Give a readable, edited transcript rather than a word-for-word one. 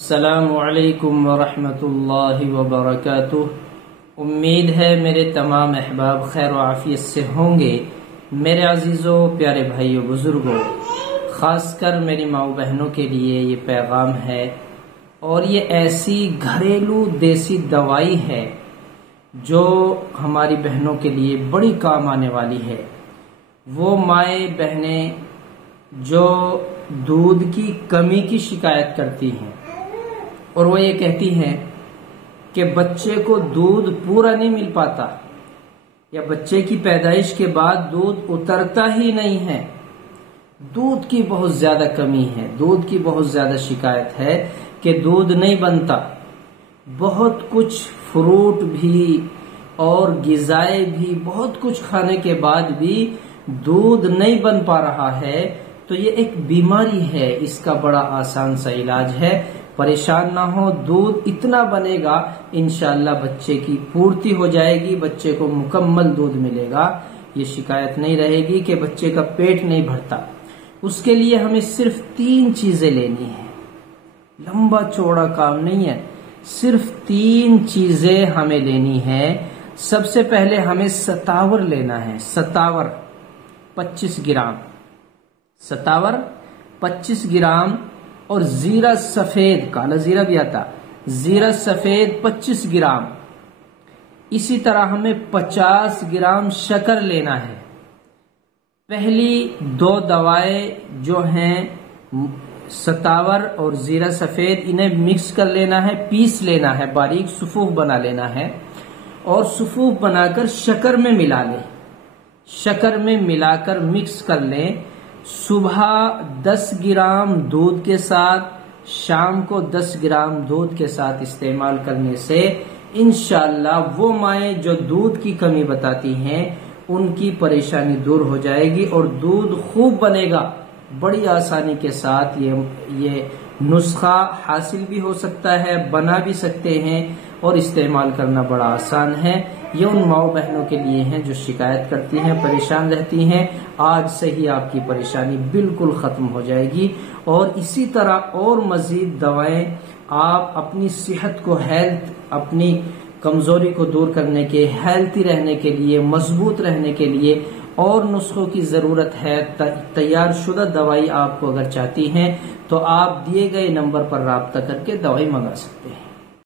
السلام علیکم ورحمۃ اللہ وبرکاتہ۔ امید ہے میرے تمام احباب خیر و عافیت سے ہوں گے۔ میرے عزیزوں، پیارے بھائیوں، بزرگوں، خاص کر میری ماؤں بہنوں کے لیے یہ پیغام ہے، اور یہ ایسی گھریلو دیسی دوائی ہے جو ہماری بہنوں کے لیے بڑی کام آنے والی ہے۔ وہ مائیں بہنیں جو دودھ کی کمی کی شکایت کرتی ہیں اور وہ یہ کہتی ہیں کہ بچے کو دودھ پورا نہیں مل پاتا، یا بچے کی پیدائش کے بعد دودھ اترتا ہی نہیں ہے، دودھ کی بہت زیادہ کمی ہے، دودھ کی بہت زیادہ شکایت ہے کہ دودھ نہیں بنتا، بہت کچھ فروٹ بھی اور غذائیں بھی بہت کچھ کھانے کے بعد بھی دودھ نہیں بن پا رہا ہے، تو یہ ایک بیماری ہے۔ اس کا بڑا آسان سا علاج ہے، پریشان نہ ہو، دودھ اتنا بنے گا انشاءاللہ بچے کی پورتی ہو جائے گی، بچے کو مکمل دودھ ملے گا، یہ شکایت نہیں رہے گی کہ بچے کا پیٹ نہیں بھرتا۔ اس کے لیے ہمیں صرف 3 چیزیں لینی ہیں، لمبا چوڑا کام نہیں ہے، صرف 3 چیزیں ہمیں لینی ہے۔ سب سے پہلے ہمیں ستاور لینا ہے، ستاور 25 گرام، ستاور 25 گرام، اور زیرہ سفید، کالا زیرہ بھی آتا، زیرہ سفید 25 گرام۔ اسی طرح ہمیں 50 گرام شکر لینا ہے۔ پہلی 2 دوائیں جو ہیں ستاور اور زیرہ سفید، انہیں مکس کر لینا ہے، پیس لینا ہے، باریک صفوف بنا لینا ہے، اور صفوف بنا کر شکر میں ملا لیں، شکر میں ملا کر مکس کر لیں۔ صبح 10 گرام دودھ کے ساتھ، شام کو 10 گرام دودھ کے ساتھ استعمال کرنے سے انشاءاللہ وہ مائیں جو دودھ کی کمی بتاتی ہیں ان کی پریشانی دور ہو جائے گی اور دودھ خوب بنے گا۔ بڑی آسانی کے ساتھ یہ نسخہ حاصل بھی ہو سکتا ہے، بنا بھی سکتے ہیں، اور استعمال کرنا بڑا آسان ہے۔ یہ ان ماؤں بہنوں کے لیے ہیں جو شکایت کرتی ہیں، پریشان رہتی ہیں۔ آج سے ہی آپ کی پریشانی بالکل ختم ہو جائے گی، اور اسی طرح اور مزید دوائیں آپ اپنی صحت کو، اپنی کمزوری کو دور کرنے کے، ہیلتھی رہنے کے لیے، مضبوط رہنے کے لیے اور نسخوں کی ضرورت ہے۔ تیار شدہ دوائی آپ کو اگر چاہتی ہیں تو آپ دیے گئے نمبر پر رابطہ کر کے دوائی منگا سکتے ہیں۔